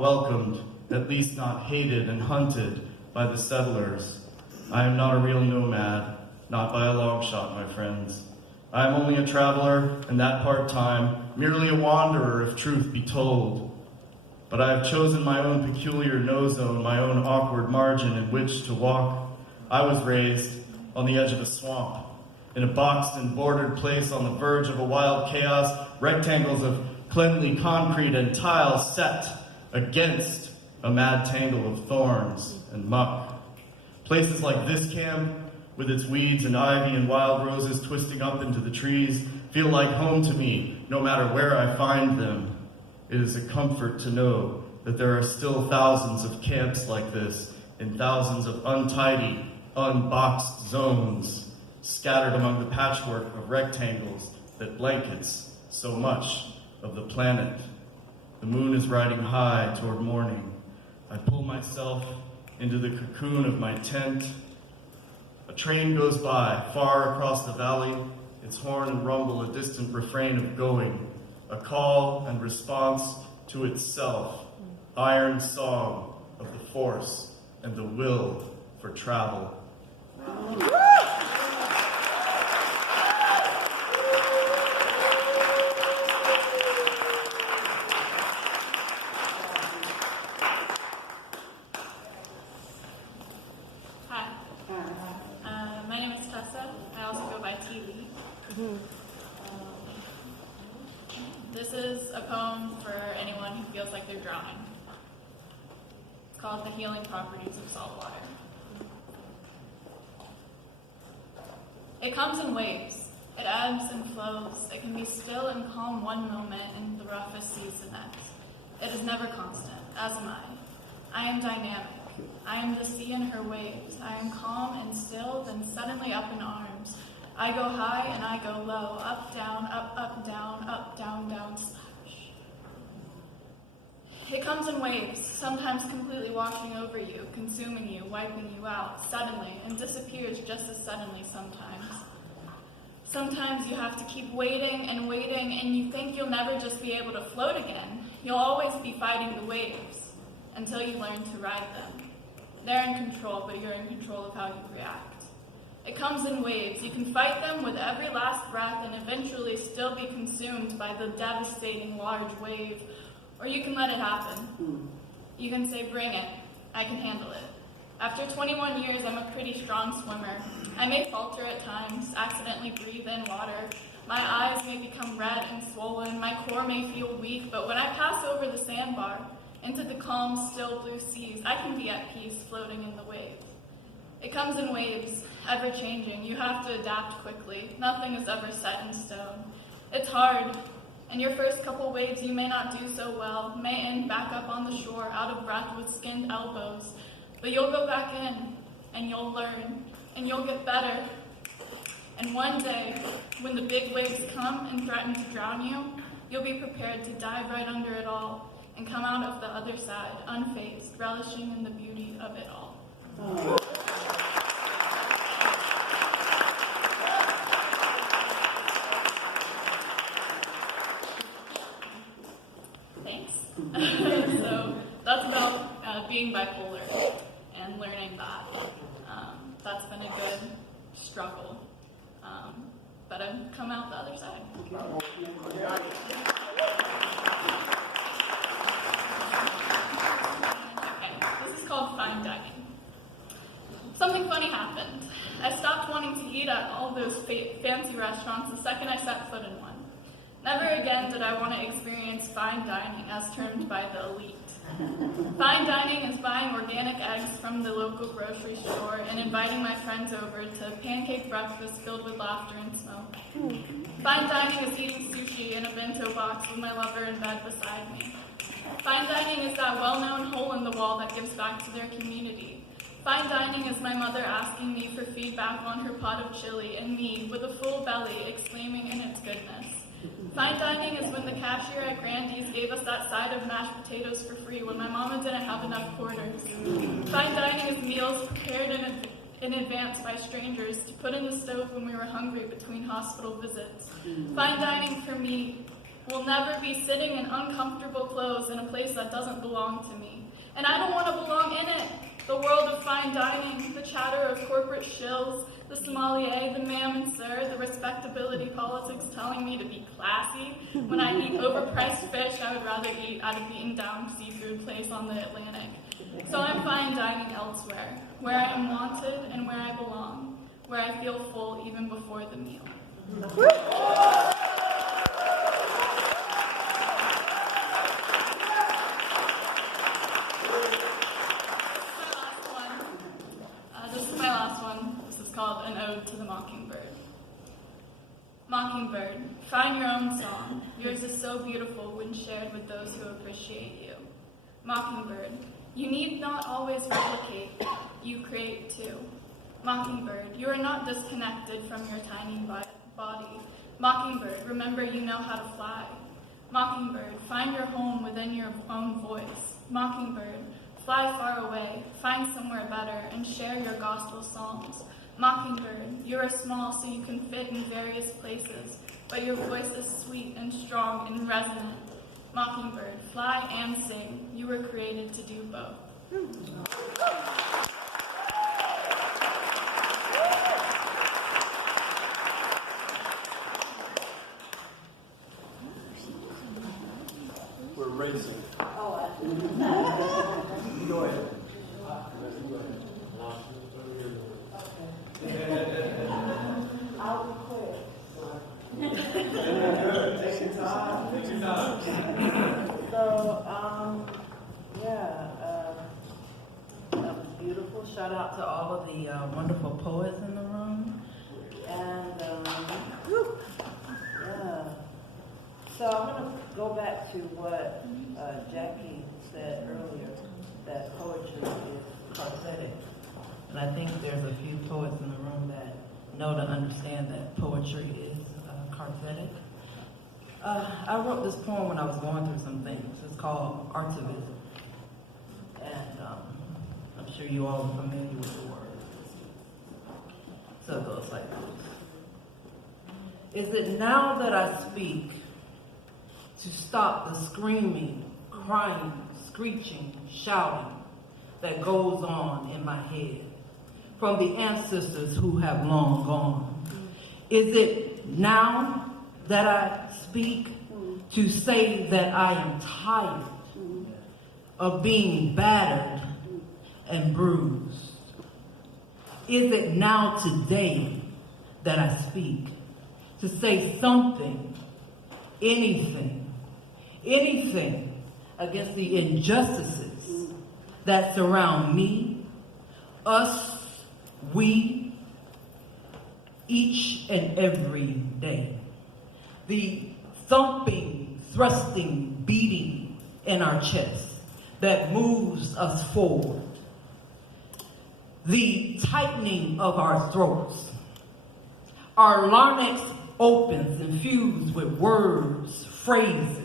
not welcomed, at least not hated and hunted by the settlers. I am not a real nomad, not by a long shot, my friends. I am only a traveler, and that part-time, merely a wanderer if truth be told. But I have chosen my own peculiar no-zone, my own awkward margin in which to walk. I was raised on the edge of a swamp, in a boxed and bordered place on the verge of a wild chaos, rectangles of cleanly concrete and tile set against a mad tangle of thorns and muck. Places like this camp, with its weeds and ivy and wild roses twisting up into the trees, feel like home to me, no matter where I find them. It is a comfort to know that there are still thousands of camps like this in thousands of untidy, unboxed zones, scattered among the patchwork of rectangles that blankets so much of the planet. The moon is riding high toward morning. I pull myself into the cocoon of my tent. A train goes by, far across the valley, its horn and rumble a distant refrain of going, a call and response to itself, iron song of the force and the will for travel. This is a poem for anyone who feels like they're drowning. It's called The Healing Properties of Salt Water. It comes in waves. It ebbs and flows. It can be still and calm one moment and the roughest seas the next. It is never constant, as am I. I am dynamic. I am the sea and her waves. I am calm and still, then suddenly up in arms. I go high and I go low, up, down, down, splash. It comes in waves, sometimes completely washing over you, consuming you, wiping you out, suddenly, and disappears just as suddenly sometimes. Sometimes you have to keep waiting, and you think you'll never just be able to float again. You'll always be fighting the waves until you learn to ride them. They're in control, but you're in control of how you react. It comes in waves. You can fight them with every last breath and eventually still be consumed by the devastating large wave, or you can let it happen. You can say, bring it. I can handle it. After 21 years, I'm a pretty strong swimmer. I may falter at times, accidentally breathe in water. My eyes may become red and swollen. My core may feel weak, but when I pass over the sandbar into the calm, still blue seas, I can be at peace floating in the waves. It comes in waves, ever-changing. You have to adapt quickly. Nothing is ever set in stone. It's hard. In your first couple waves, you may not do so well, may end back up on the shore, out of breath with skinned elbows. But you'll go back in, and you'll learn, and you'll get better. And one day, when the big waves come and threaten to drown you, you'll be prepared to dive right under it all and come out of the other side, unfazed, relishing in the beauty of it all. Thanks. So that's about being bipolar and learning that. That's been a good struggle, but I've come out the other side. Okay, this is called fine dining. Something funny happened. I stopped wanting to eat at all those fancy restaurants the second I set foot in one. Never again did I want to experience fine dining as termed by the elite. Fine dining is buying organic eggs from the local grocery store and inviting my friends over to pancake breakfast filled with laughter and smoke. Fine dining is eating sushi in a bento box with my lover in bed beside me. Fine dining is that well-known hole in the wall that gives back to their community. Fine dining is my mother asking me for feedback on her pot of chili and me, with a full belly, exclaiming in its goodness. Fine dining is when the cashier at Grandy's gave us that side of mashed potatoes for free when my mama didn't have enough quarters. Fine dining is meals prepared in advance by strangers to put in the stove when we were hungry between hospital visits. Fine dining for me will never be sitting in uncomfortable clothes in a place that doesn't belong to me. And I don't want to belong in it. The world of fine dining, the chatter of corporate shills, the sommelier, the ma'am and sir, the respectability politics telling me to be classy. When I eat overpriced fish, I would rather eat at a beaten-down seafood place on the Atlantic. So I'm fine dining elsewhere, where I am wanted and where I belong, where I feel full even before the meal. This is my last one. This is called An Ode to the Mockingbird. Mockingbird, find your own song. Yours is so beautiful when shared with those who appreciate you. Mockingbird, you need not always replicate. You create too. Mockingbird, you are not disconnected from your tiny body. Mockingbird, remember you know how to fly. Mockingbird, find your home within your own voice. Mockingbird, fly far away, find somewhere better, and share your gospel songs. Mockingbird, you are small so you can fit in various places, but your voice is sweet and strong and resonant. Mockingbird, fly and sing. You were created to do both. We're racing. Go ahead. I'll be quick. Take your time. Take your time. So, that was beautiful. Shout out to all of the wonderful poets in the room. And, yeah. So I'm going to go back to what Jackie said earlier, that poetry is prophetic. And I think there's a few poets in the room that know to understand that poetry is prophetic. I wrote this poem when I was going through some things. It's called Artspeaks. And I'm sure you all are familiar with the words. So it goes like this. Is it now that I speak to stop the screaming, crying, screeching, shouting that goes on in my head from the ancestors who have long gone? Is it now that I speak to say that I am tired of being battered and bruised? Is it now today that I speak to say something, anything against the injustices that surround me, us, we, each and every day? The thumping, thrusting, beating in our chest that moves us forward. The tightening of our throats. Our larynx opens, infused with words, phrases,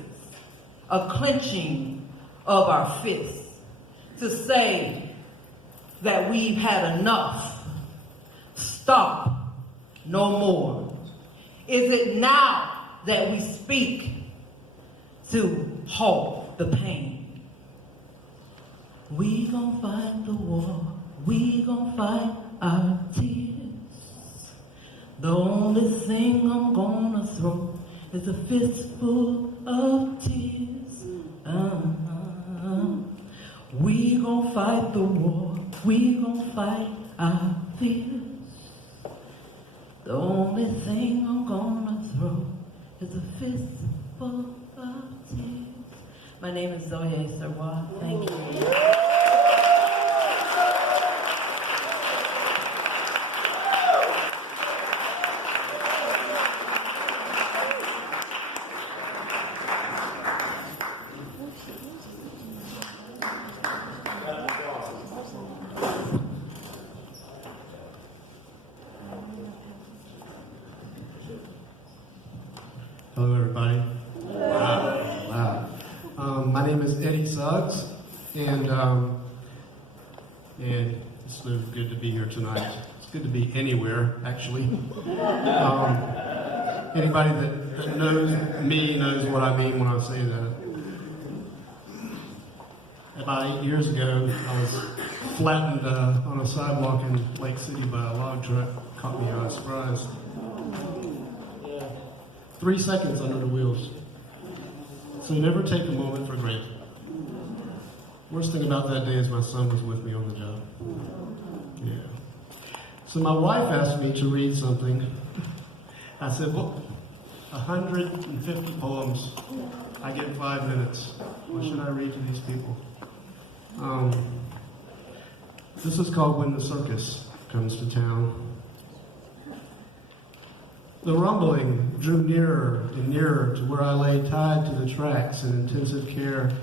a clenching of our fists to say that we've had enough. Stop, no more. Is it now that we speak to halt the pain? We gon' fight the war, we gon' fight our tears. The only thing I'm gonna throw is a fistful of tears. We gon' fight the war, we gon' fight our fears. The only thing I'm gonna throw is a fistful of tears. My name is Zoe Sarwa. Thank you. Hello, everybody. Wow. My name is Eddie Suggs, and it's good to be here tonight. It's good to be anywhere, actually. Anybody that that knows me knows what I mean when I say that. About 8 years ago, I was flattened on a sidewalk in Lake City by a log truck. Caught me by surprise. 3 seconds under the wheels. So never take a moment for granted. Worst thing about that day is my son was with me on the job. Yeah. So my wife asked me to read something. I said, well, 150 poems. I get 5 minutes. What should I read to these people? This is called When the Circus Comes to Town. The rumbling drew nearer and nearer to where I lay tied to the tracks in intensive care.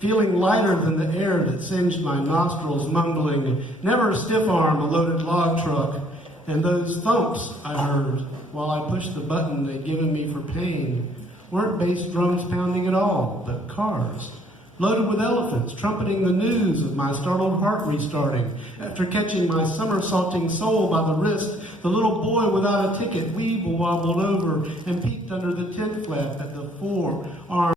Feeling lighter than the air that singed my nostrils, mumbling, never stiff-arm a loaded log truck, and those thumps I heard while I pushed the button they'd given me for pain weren't bass drums pounding at all, but cars, loaded with elephants, trumpeting the news of my startled heart restarting. After catching my somersaulting soul by the wrist, the little boy without a ticket weeble-wobbled over and peeked under the tent flap at the four-armed